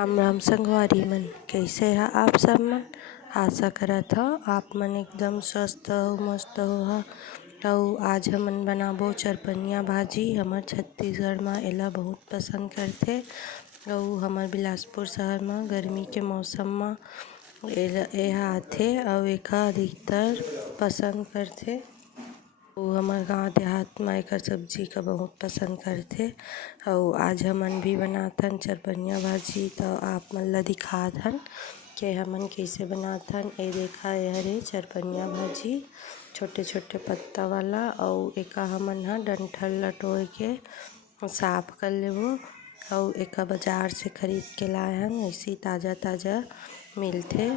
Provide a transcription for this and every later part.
राम राम संगवारी मन, कैसे है आप सब मन। आशा करत हो आप मन एकदम स्वस्थ हो, मस्त हो। अउ आज हमन बनाबो चरपनिया भाजी। हमर छत्तीसगढ़ में एला बहुत पसंद करथे। अउ हमर बिलासपुर शहर में गर्मी के मौसम में एहा आथे अउ एका अधिकतर पसंद करथे। हमर गाँव देहात में एकर सब्जी का बहुत पसंद करथे। अउ आज हमन भी बनाथन चरपनिया भाजी, तो आप मन ला दिखाथन कि हमन कइसे बनाथन। ए देखा ये हरे चरपनिया भाजी, छोटे छोटे पत्ता वाला। अउ एका हमन ह डंठल ला टोड़ के साफ कर लेबो। अउ एका बाजार से खरीद के लाए हन, ऐसे ताजा ताजा मिलथे।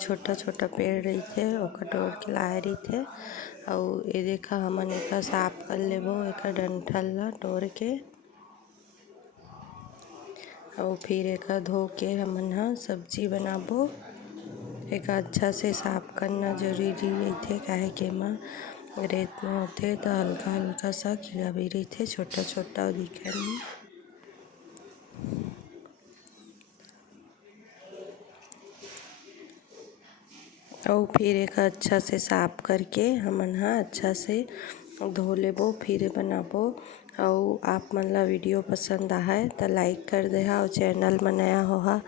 छोटा छोटा पेड़ रहिथे, ओकर तोड़ के लाए रहिथे। अउ ए देखा हमन एका साफ कर लेबो, एका डंठल ला तोड़ के। अउ फिर एका धो के हमन ह सब्जी बनाबो। एका अच्छा से साफ करना जरूरी रहिथे, काहे कि एमा रेत में होथे त हल्का हल्का सा कीड़ा भी रहिथे, छोटा छोटा दिखे में। अउ फिर एका अच्छा से साफ करके हमन ह अच्छा से धो लेबो, फिर बनाबो। अउ आप मन ला वीडियो पसंद आए तो लाइक कर देहा, और चैनल में नया होहा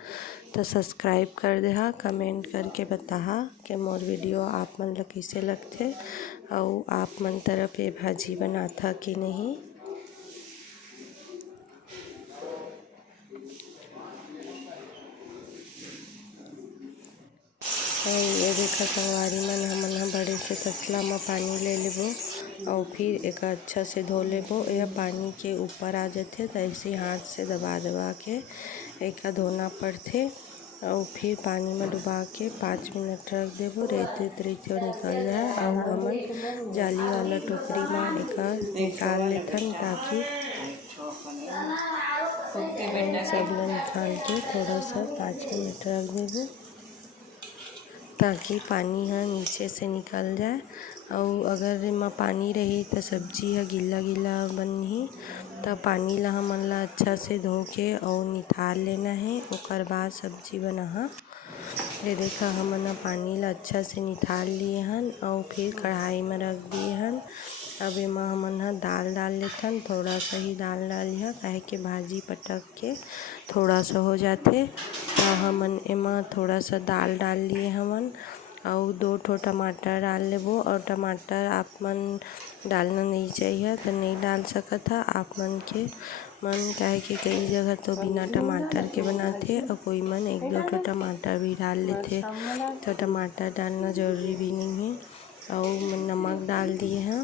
तो सब्सक्राइब कर देहा। कमेंट करके बताहा कि मोर वीडियो आप मन ला कइसे लगथे। अउ आप मन तरफ ये भाजी बनाथा कि नहीं। ये देखा संगवारी मन, हमन ह बड़े से तसला में पानी ले लेबो। और फिर एक अच्छा से धो लेबो। यह पानी के ऊपर आ जाथे, तो ऐसे हाथ से दबा दबा के एक धोना पड़थे। और फिर पानी में डुबा के 5 मिनट रख देबो, रेत रहिथे निकल जाए। और हमन जाली वाला टोकरी में एक निकाल लेथन, ताकि सब ला निकाल के थोड़ा सा 5 मिनट रख देबो, ताकि पानी ह नीचे से निकल जाए। और अगर एमा पानी रही तो सब्जी ह गिला गिला बनही। तो पानी ला हमन ला अच्छा से धो के और निथार लेना है, ओकर बाद सब्जी बनाहा। ये देखा हमन ह पानी ला अच्छा से निथार लिए हन, और फिर कढ़ाई में रख दिए हन। अब एमा हमन ह दाल डाल लेथन, थोड़ा सा ही दाल डालिहा, काहे कि भाजी पटक के थोड़ा सा हो जाथे। तो हमन एमा थोड़ा सा दाल डाल लिए हमन, और 2 ठो टमाटर डाल लेबो। और टमाटर आप मन डालना नहीं चाहिए तो नहीं डाल सकत हा आप मन के मन, काहे कि कई जगह तो बिना टमाटर के बनाथे, और कोई मन 1-2 ठो टमाटर भी डाल लेथे। तो टमाटर डालना जरूरी भी नहीं है। और नमक डाल दिए हैं,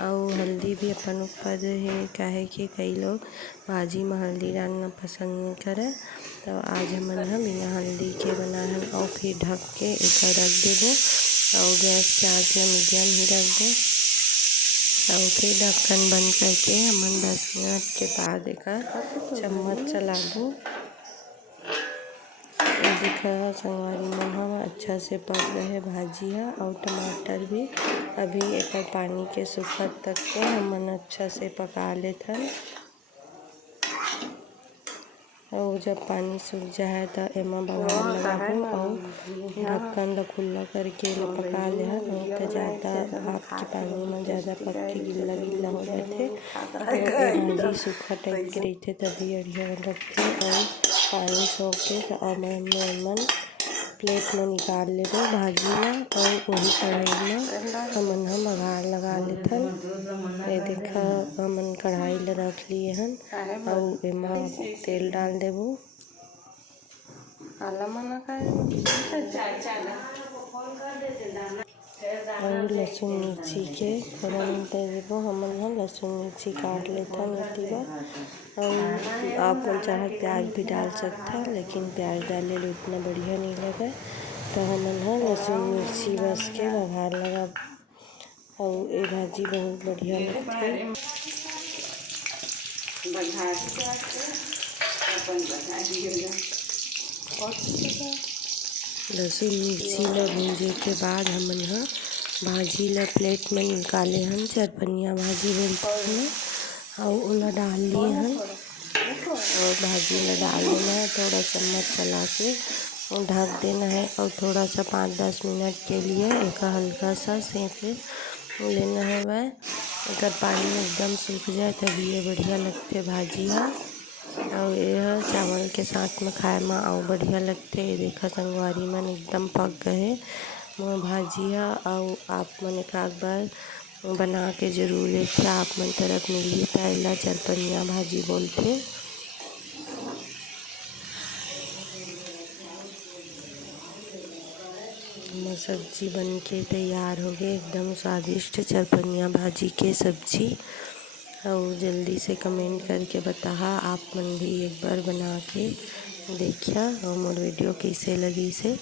और हल्दी भी अपन ऊपर है, काहे कि कई लोग भाजी में हल्दी डालना पसंद नहीं करे। तो आज हमन ह बिना हल्दी के बनाहन। और फिर ढक के एका रख देबो, और गैस के आँच ला मीडियम ही रख दो। और फिर ढक्कन बंद करके हमन 10 मिनट के बाद एका चम्मच चलाबो। दिखा संगवारी मन ह अच्छा से पक रहे भाजी है, और टमाटर भी अभी एक पानी के सुखत तक के हमन अच्छा से पका लेथन। और जब पानी सूख जाए तो एमा बघार लगाबो, और ढक्कन ला खुला करके पका लेहा। नहीं तो ज़्यादा भाप के पानी में ज़्यादा पक के गिल्ला गिल्ला हो जाथे। भाजी सूखा टाइप के रहिथे तभी अड़िहा लगथे। और पानी सोखे तो हमन प्लेट में निकाल लेबो भाजी ला, और वही कढ़ाई में हमन ह बघार लगा लेथन। ये देखा हमन कढ़ाई ला रख लिए हन, और एमा तेल डाल देबो। और लहसुन मिर्ची के फोरन दे देबो। हमन ह लहसुन मिर्ची काट लेथन इतनी बार। और आप मन चाहे प्याज भी डाल सकथा, लेकिन प्याज डाले ले उतना बढ़िया नहीं लगे। तो हमन ह लहसुन मिर्ची बस के बघार लगा। और ये भाजी बहुत बढ़िया लगथे। लहसुन मिर्ची ला भूंजे के बाद हमन ह भाजी ला प्लेट में निकाले हन, चरपनिया भाजी बोलथे। और ओला डाल लिए हन। और भाजी में डाल देना है, थोड़ा चम्मच चला के और ढक देना है और थोड़ा सा 5-10 मिनट के लिए एक हल्का सा सेंक लेना है। वह अगर पानी एकदम सूख जाए तभी ये बढ़िया लगते भाजी है और यह चावल के साथ में खाए में और बढ़िया लगते। देखा संगवारी मन एकदम पक गए मोर भाजी है और आप मन एक बार बना के जरूर देखिए। आप मन तरफ मिली ताइला चरपनिया भाजी बोलते। सब्जी बन के तैयार हो गई, एकदम स्वादिष्ट चरपनिया भाजी के सब्जी। और जल्दी से कमेंट करके बता आप मन भी एक बार बना के देखिया और मोर वीडियो कैसे लगी से।